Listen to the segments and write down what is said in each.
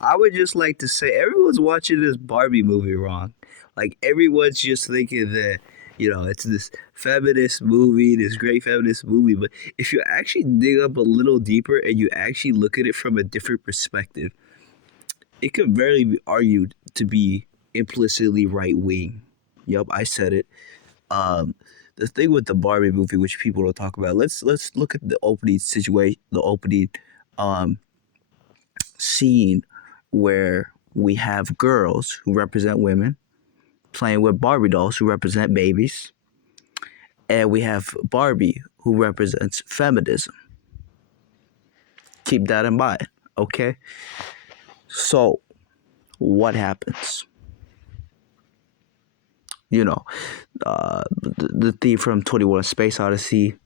I would just like to say everyone's watching this Barbie movie wrong. Like everyone's just thinking that it's this feminist movie, this great feminist movie. But if you actually dig up a little deeper and you actually look at it from a different perspective, it could very be argued to be implicitly right wing. Yup, I said it. Um, the thing with the Barbie movie, which people don't talk about, let's look at the opening situation, the opening um, scene where we have girls who represent women playing with Barbie dolls who represent babies, and we have Barbie who represents feminism. Keep that in mind, okay? So, what happens? You know, the thief from 21 Space Odyssey,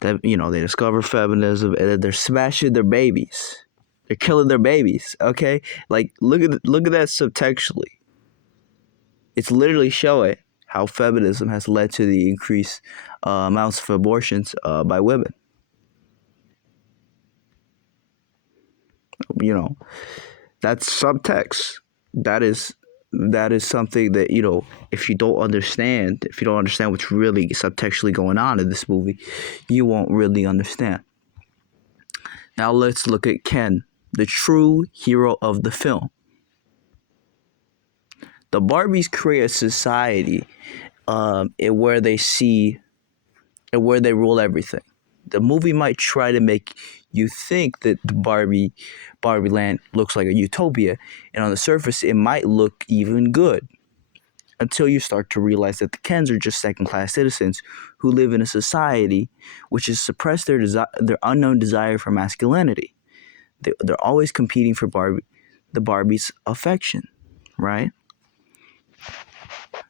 that they discover feminism and then they're smashing their babies. They're killing their babies, okay? Like look at that subtextually. It's literally showing how feminism has led to the increased amounts of abortions by women. You know, that's subtext. That is something that if you don't understand, what's really subtextually going on in this movie, you won't really understand. Now let's look at Ken, the true hero of the film. The Barbies create a society where they see and where they rule everything. The movie might try to make you think that the Barbie land looks like a utopia, and on the surface it might look even good until you start to realize that the Kens are just second-class citizens who live in a society which has suppressed their unknown desire for masculinity. They're always competing for the Barbie's affection, right?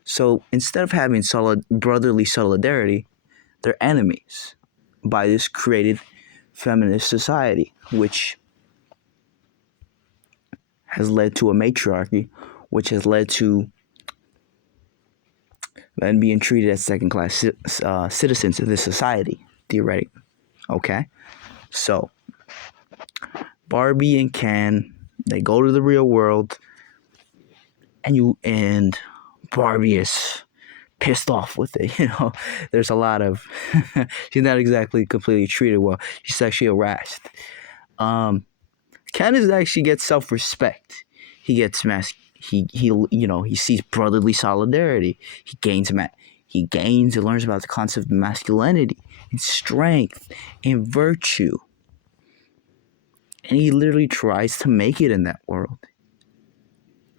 So instead of having brotherly solidarity, they're enemies by this created feminist society, which has led to a matriarchy, which has led to men being treated as second-class citizens of this society, theoretically. Okay? So, Barbie and Ken, they go to the real world, and Barbie is pissed off with it. There's a lot of she's not exactly completely treated well. She's actually harassed. Ken is actually gets self-respect. He gets he sees brotherly solidarity. He gains and learns about the concept of masculinity and strength and virtue. And he literally tries to make it in that world.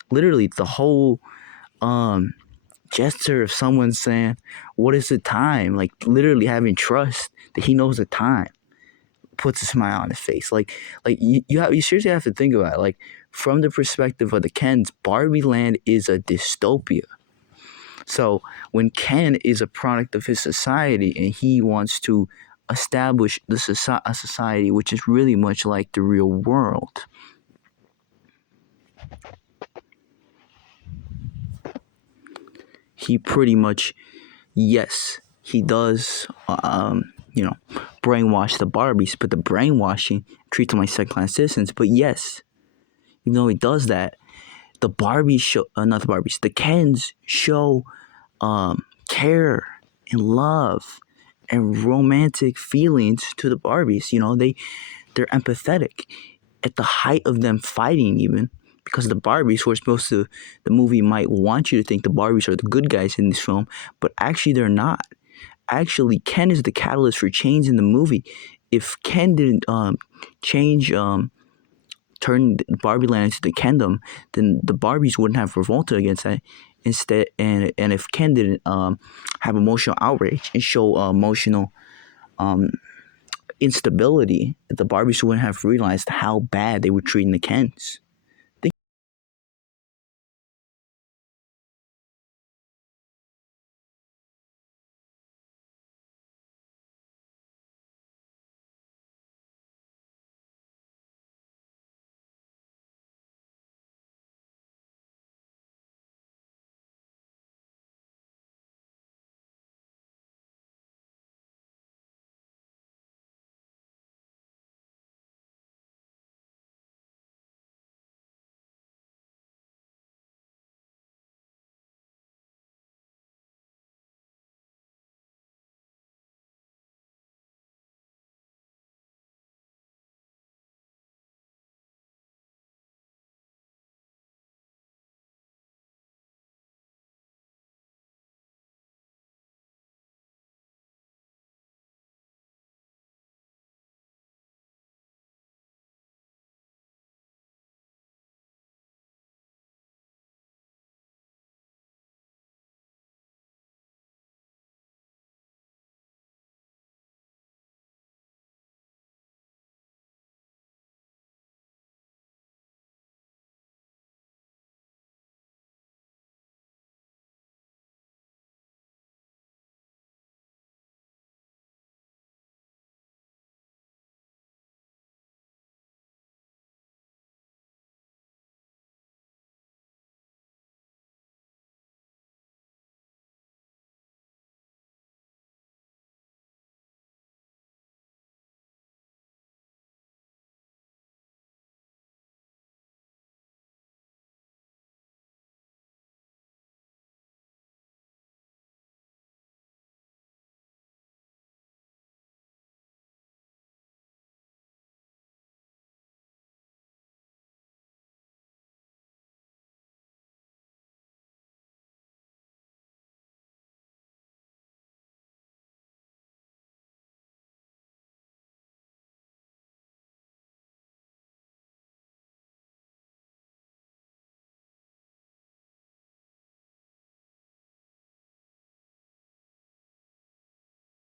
Literally the whole gesture of someone saying, "What is the time?" Like literally having trust that he knows the time, puts a smile on his face. Like you seriously have to think about it. Like from the perspective of the Kens, Barbie Land is a dystopia. So when Ken is a product of his society and he wants to establish a society which is really much like the real world, he pretty much, yes, he does, brainwash the Barbies, but the brainwashing treats them like second-class citizens. But yes, even though he does that, the Barbies show, not the Barbies, the Kens show care and love and romantic feelings to the Barbies. They're empathetic at the height of them fighting, even because the Barbies, who are supposed to, the movie might want you to think the Barbies are the good guys in this film, but actually they're not. Actually, Ken is the catalyst for change in the movie. If Ken didn't change, turn Barbie Land into the Kendom, then the Barbies wouldn't have revolted against that. Instead, and if Ken didn't have emotional outrage and show emotional instability, the Barbies wouldn't have realized how bad they were treating the Kens.